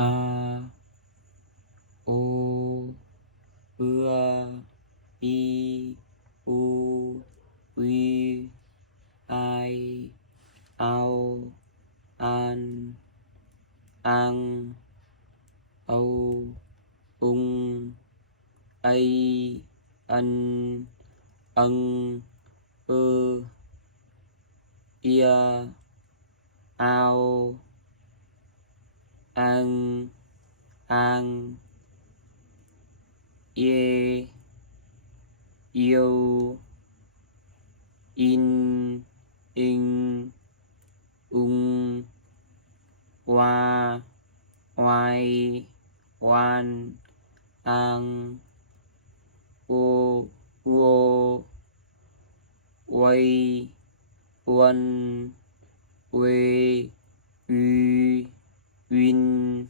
a o ưa y u quy ai ao an ang âu ung ai ân ân ơ ia ao an an ye yêu in in ung hoa oai oan ang ô vô quay uân quê uy uyên